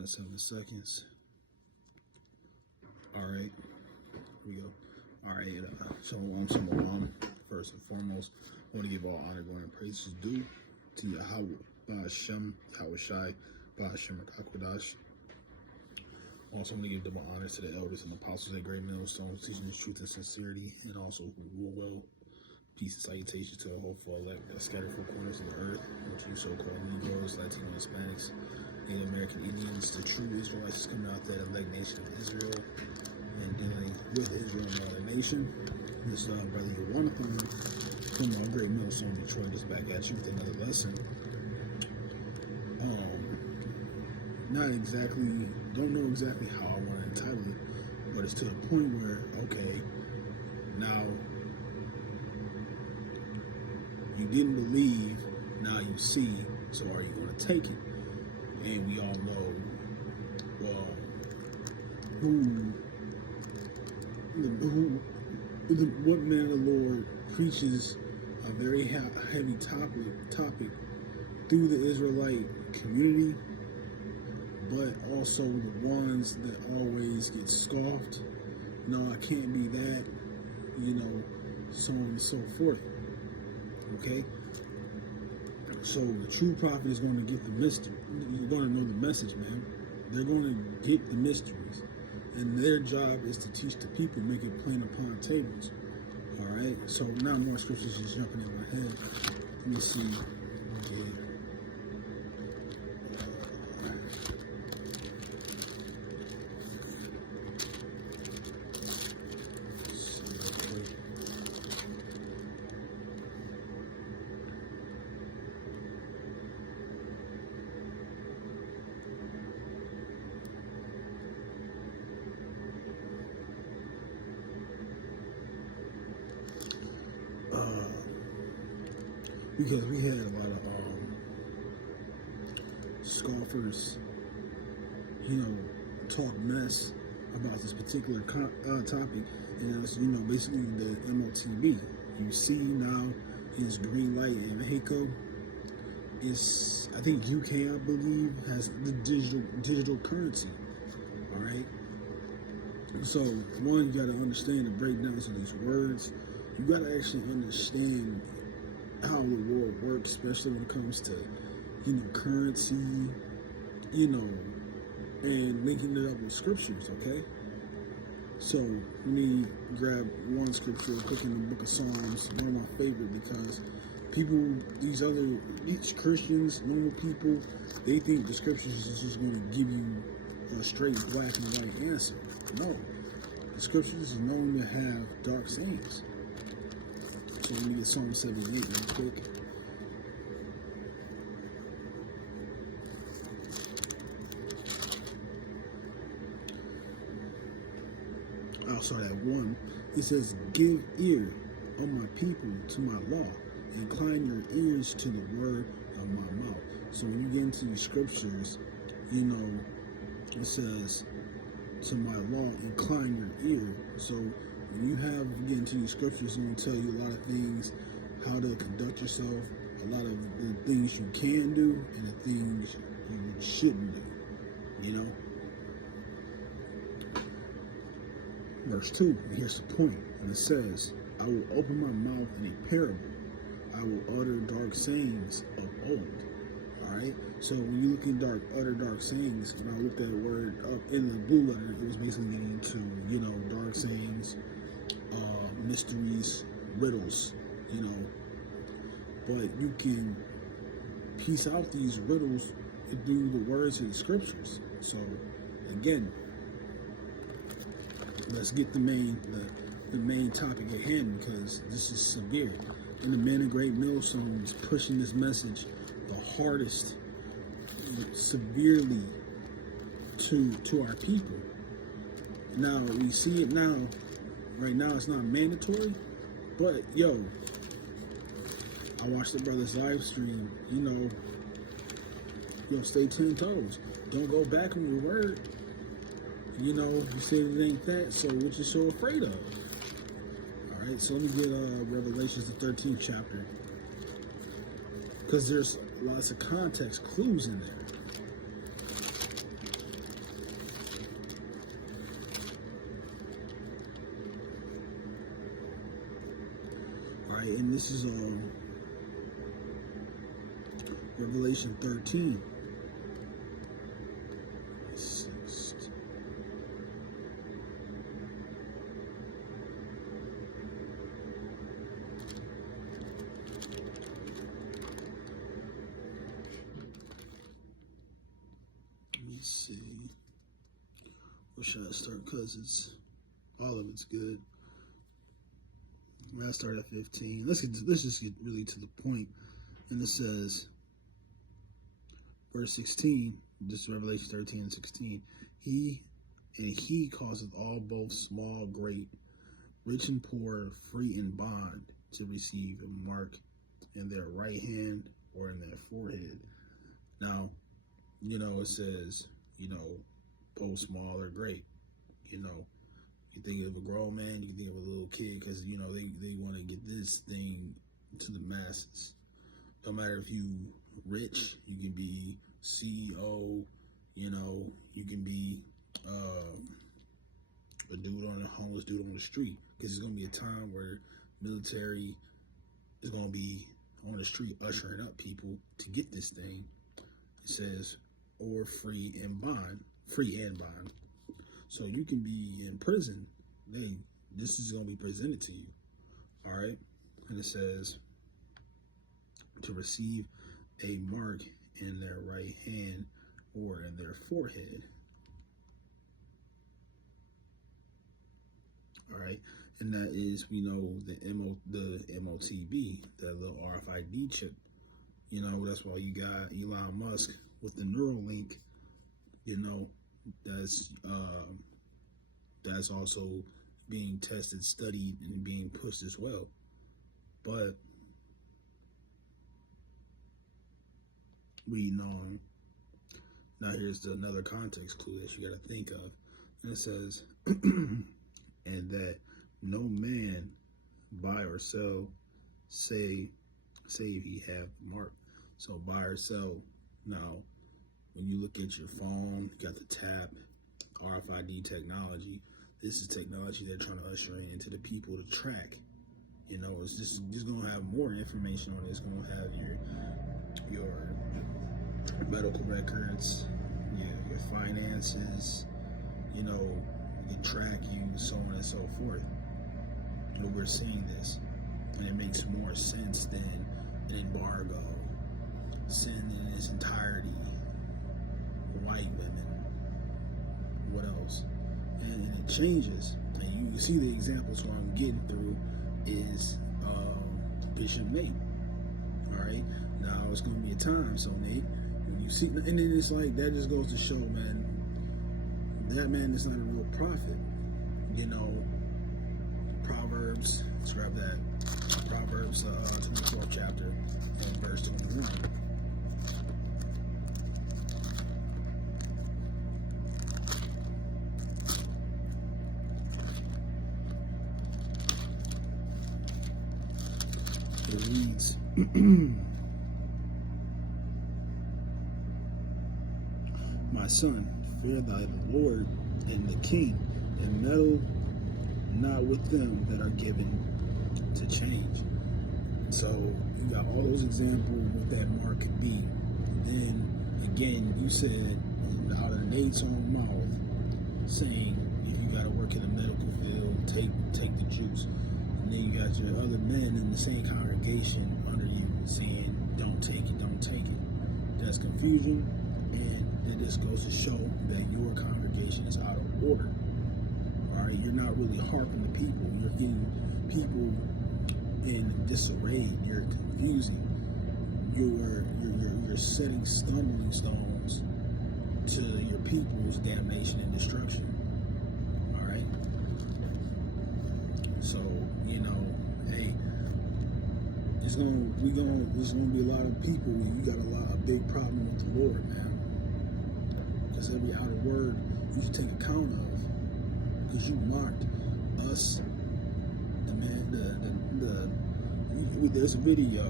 that 7 seconds. All right, here we go. All right, Shalom. First and foremost, I want to give all honor, glory, and praises due to Yahweh, Ba'ashem, Yahweh Shai, Ba'ashem, Rakakwadash. Also, I'm going to give double honor to the elders and apostles at Great Millstone, teaching the truth and sincerity, and also who rule well. Peace and salutations to the hopeful elect that scattered four corners of the earth, which you so-called Negroes, Latino, Hispanics, Native American Indians, the true Israelites coming out that elect nation of Israel, and dealing with Israel and another nation. This brother Jonathan from our Great Millstone, Detroit, is back at you with another lesson. Don't know exactly how I want to entitle it, but it's to the point where, okay, now you didn't believe, now you see, so are you going to take it? And we all know, what man of the Lord preaches a very heavy topic through the Israelite community, but also the ones that always get scoffed. No, I can't be that, so on and so forth. Okay? So the true prophet is going to get the mystery. You're going to know the message, man. They're going to get the mysteries. And their job is to teach the people, make it plain upon tables. All right? So now more scriptures just jumping in my head. Let me see. Okay. Because we had a lot of scoffers, talk mess about this particular topic, and it's, basically the MOTB. You see now is green light in Mexico. It's, I think UK, I believe, has the digital currency. All right. So one, you got to understand the breakdowns of these words. You got to actually understand how the world works, especially when it comes to, currency, and linking it up with scriptures, okay? So let me grab one scripture quick in the book of Psalms, one of my favorite, because these Christians, normal people, they think the scriptures is just going to give you a straight black and white answer. No, the scriptures is known to have dark sayings. So let me get Psalm 78 real quick. I'll start at 1. It says, "Give ear, O my people, to my law. Incline your ears to the word of my mouth." So when you get into the scriptures, it says, "To my law, incline your ear." So when you get into the scriptures, it's going to tell you a lot of things, how to conduct yourself, a lot of the things you can do, and the things you shouldn't do, Verse 2, and here's the point, and it says, "I will open my mouth in a parable. I will utter dark sayings of old." All right? So when you look at utter dark sayings, when I looked that word up in the blue letter, it was basically getting to, dark sayings, mysteries, riddles, but you can piece out these riddles through the words of the scriptures. So again, let's get the main topic at hand, because this is severe, and the man of Great Millstone is pushing this message the hardest, severely to our people. Now we see it now. Right now, it's not mandatory, but I watched the brother's live stream. Stay 10 toes. Don't go back on your word. You said it ain't that, so what you so afraid of? All right, so let me get Revelations, the 13th chapter, because there's lots of context clues in there. and this is Revelation 13. Let me see. Where should I start? Because it's all of it's good. I start at 15. Let's just get really to the point. And it says, verse 16, this is Revelation 13 and 16. He causeth all, both small, great, rich and poor, free and bond, to receive a mark in their right hand or in their forehead. Now, it says, both small or great. You think of a grown man, you think of a little kid, because they want to get this thing to the masses. No matter if you rich, you can be CEO, you can be a homeless dude on the street, because there's gonna be a time where military is gonna be on the street ushering up people to get this thing. It says, or free and bond. So you can be in prison. This is going to be presented to you. All right. And it says, to receive a mark in their right hand or in their forehead. All right. And that is, we know the MOTB, that little RFID chip. That's why you got Elon Musk with the Neuralink, that's also being tested, studied, and being pushed as well. But reading on, now here's another context clue that you got to think of. And it says, and that no man buy or sell, save he have mark. So buy or sell. Now, when you look at your phone, you got the tap, RFID technology. This is technology they're trying to usher into the people to track. It's just gonna have more information on it. It's gonna have your medical records, your finances. It can track you, so on and so forth. We're seeing this, and it makes more sense than an embargo. Sin in its entirety. White women. What else? And it changes. And you see the examples where I'm getting through is Bishop Nate. All right. Now it's going to be a time. So Nate, when you see, and then it's like that just goes to show, man, that man is not a real prophet. Proverbs. Let's grab that. Proverbs 24th chapter and verse 21. It reads, my son, fear thy the Lord and the king, and meddle not with them that are given to change. So you got all those examples of what that mark could be. Then again, you said out of Nate's own mouth, saying if you got to work in the medical field, take the juice. And then you got your other men in the same congregation under you saying, don't take it. That's confusion, and that just goes to show that your congregation is out of order. All right, you're not really harping the people. You're getting people in disarray. You're confusing. You're setting stumbling stones to your people's damnation and destruction. All right. So hey, there's gonna be a lot of people. You got a big problem with the Lord, man. Because every outer word you should take account of. Because you mocked us, there's a video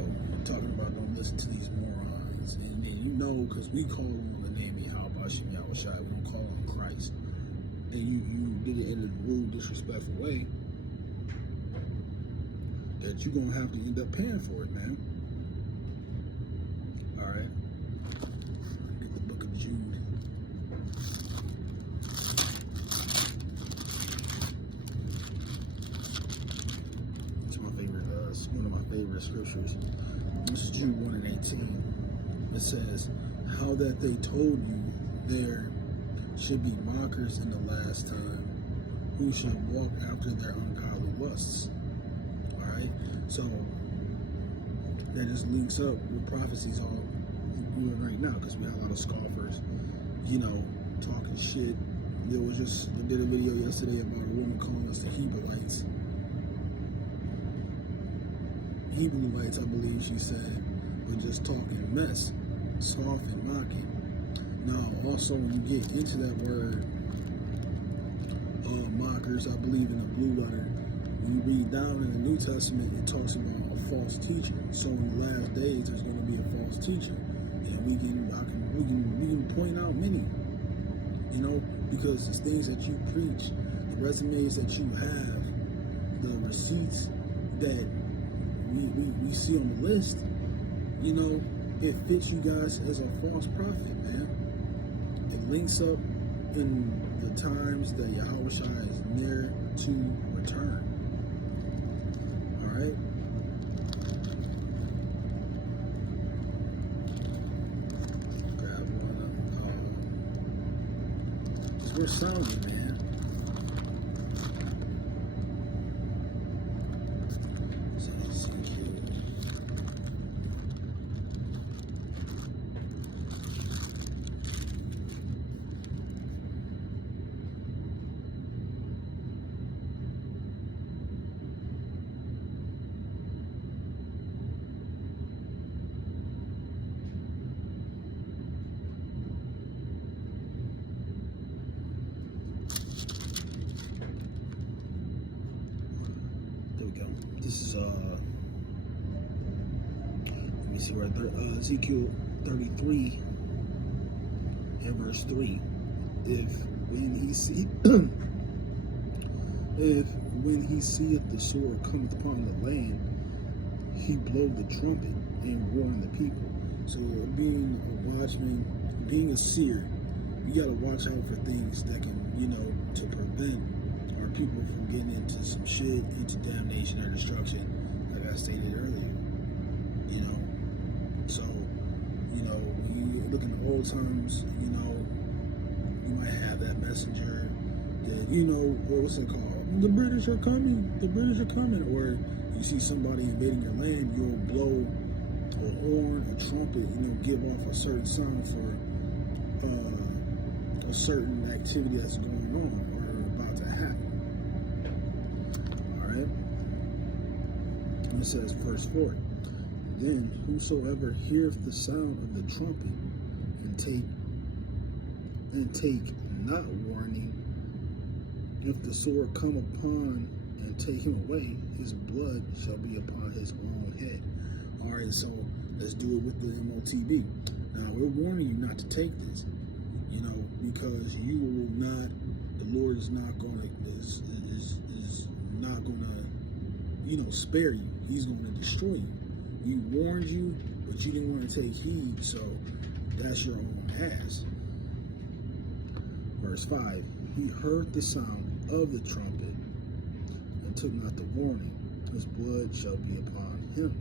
talking about don't listen to these morons, and because we call them the name of Yahweh Shem Yahweh Shai, we don't call them Christ, and you did it in a rude, disrespectful way. that you're gonna have to end up paying for it, man. All right. Get the book of Jude. It's my favorite. It's one of my favorite scriptures. This is Jude 1:18. It says, "How that they told you there should be mockers in the last time, who should walk after their ungodly lusts." All right. So that just links up with prophecies all doing right now, because we have a lot of scoffers, talking shit. They did a video yesterday about a woman calling us the Hebrewites. Hebrewites, I believe she said, were just talking mess, soft and mocking. Now, also, when you get into that word, mockers, I believe in the blue letter, when you read down in the New Testament, it talks about a false teacher. So in the last days, there's going to be a false teacher, and we can point out many, because it's things that you preach, the resumes that you have, the receipts that we see on the list, it fits you guys as a false prophet, man. It links up in the times that Yahushua is near to return. All right. Grab one up. We're sounding, man. This is let me see right there, Ezekiel 33 and verse 3. If when he seeth the sword cometh upon the land, he blow the trumpet and warn the people. So being a watchman, being a seer, you gotta watch out for things that can, to prevent our people from getting into some shit, into damnation or destruction, like I stated earlier. So, when you look in the old times, you might have that messenger that, what's it called? The British are coming. The British are coming. Or you see somebody invading your land, you'll blow a horn, a trumpet, give off a certain sound for a certain activity that's going on or about to happen. All right. And it says, verse 4. Then whosoever heareth the sound of the trumpet and take not warning, if the sword come upon and take him away, his blood shall be upon his own head. All right, so let's do it with the MOTB. Now we're warning you not to take this, because you will not. The Lord is not going to is not going to spare you. He's going to destroy you. We warned you, but you didn't want to take heed, so that's your own ass. Verse 5, he heard the sound of the trumpet and took not the warning. His blood shall be upon him.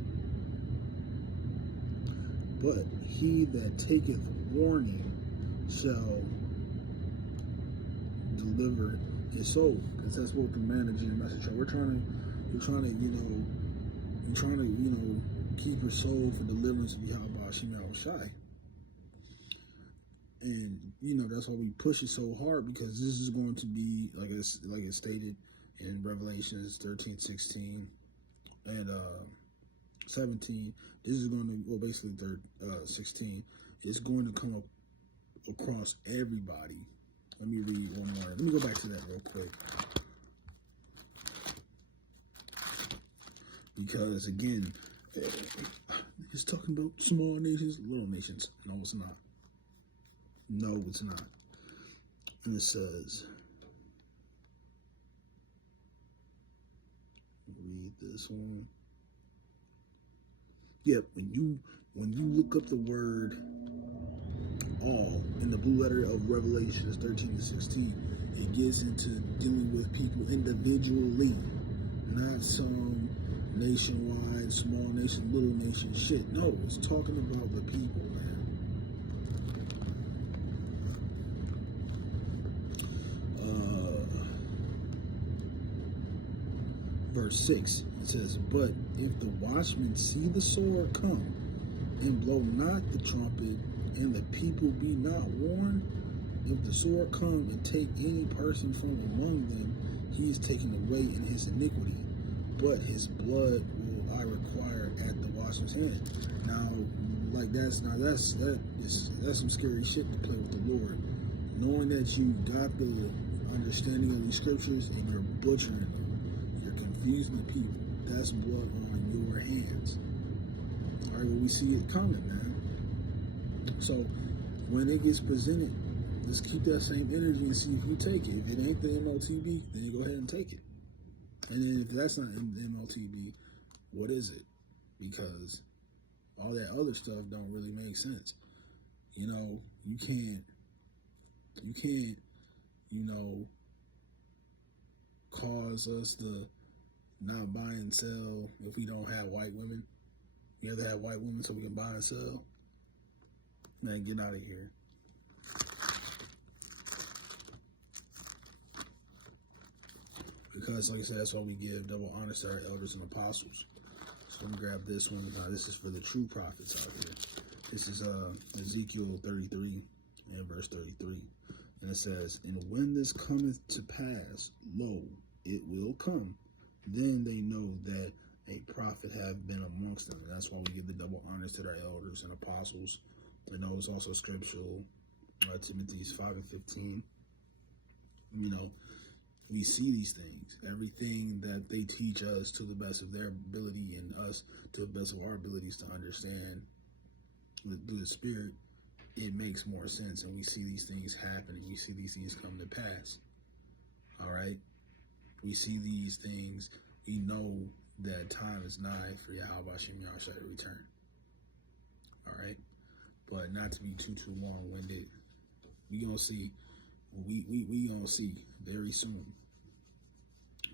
But he that taketh warning shall deliver his soul. Because that's what we're managing the message. We're trying to keep your soul for deliverance of Yahweh Shemel Shai. And that's why we push it so hard, because this is going to be like it's stated in Revelations 13:16 and 17. This is going to, basically 16. It's going to come up across everybody. Let me read one more. Let me go back to that real quick, because again, it's talking about small nations, little nations. No, it's not. No, it's not. And it says, read this one. Yep, when you look up the word all in the blue letter of Revelations 13 to 16, it gets into dealing with people individually, not some nationwide, small nation, little nation shit. No, it's talking about the people, man. Verse 6, it says, "But if the watchmen see the sword come, and blow not the trumpet, and the people be not warned, if the sword come and take any person from among them, he is taken away in his iniquity, but his blood will I require at the watchman's hand." Now, like that's some scary shit to play with the Lord, knowing that you got the understanding of these scriptures and you're butchering them, you're confusing the people. That's blood on your hands. All right, well, we see it coming, man. So when it gets presented, let's keep that same energy and see if you take it. If it ain't the MLTB, then you go ahead and take it. And then if that's not the MLTB, what is it? Because all that other stuff don't really make sense. You know, you can't, cause us to not buy and sell if we don't have white women. You have to have white women so we can buy and sell. Man, get out of here. Because, like I said, that's why we give double honor to our elders and apostles. So let me grab this one. This is for the true prophets out here. This is Ezekiel 33 and verse 33. And it says, "And when this cometh to pass, lo, it will come. Then they know that a prophet have been amongst them." And that's why we give the double honors to our elders and apostles. And those also scriptural. Timothy's 5 and 15. You know, we see these things. Everything that they teach us to the best of their ability and us to the best of our abilities to understand through the Spirit, it makes more sense. And we see these things happen and we see these things come to pass. All right? We see these things. We know that time is nigh for Yahweh Hashem Yahshua to return. All right? But not to be too long-winded. We gonna see. We gonna see very soon.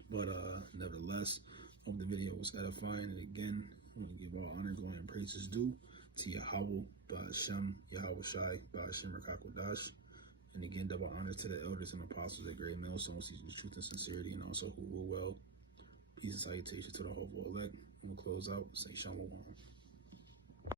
But nevertheless, hope the video was edifying. And again, I want to give all honor, glory, and praises due to Yahweh, Ba'ashem, Yahweh Shai, Ba'ashem Rakakwadash. And again, double honors to the elders and apostles at Great Millstones, teaching the truth and sincerity, and also who rule well. Peace and salutation to the whole world. I'm going to close out. Say Shalom.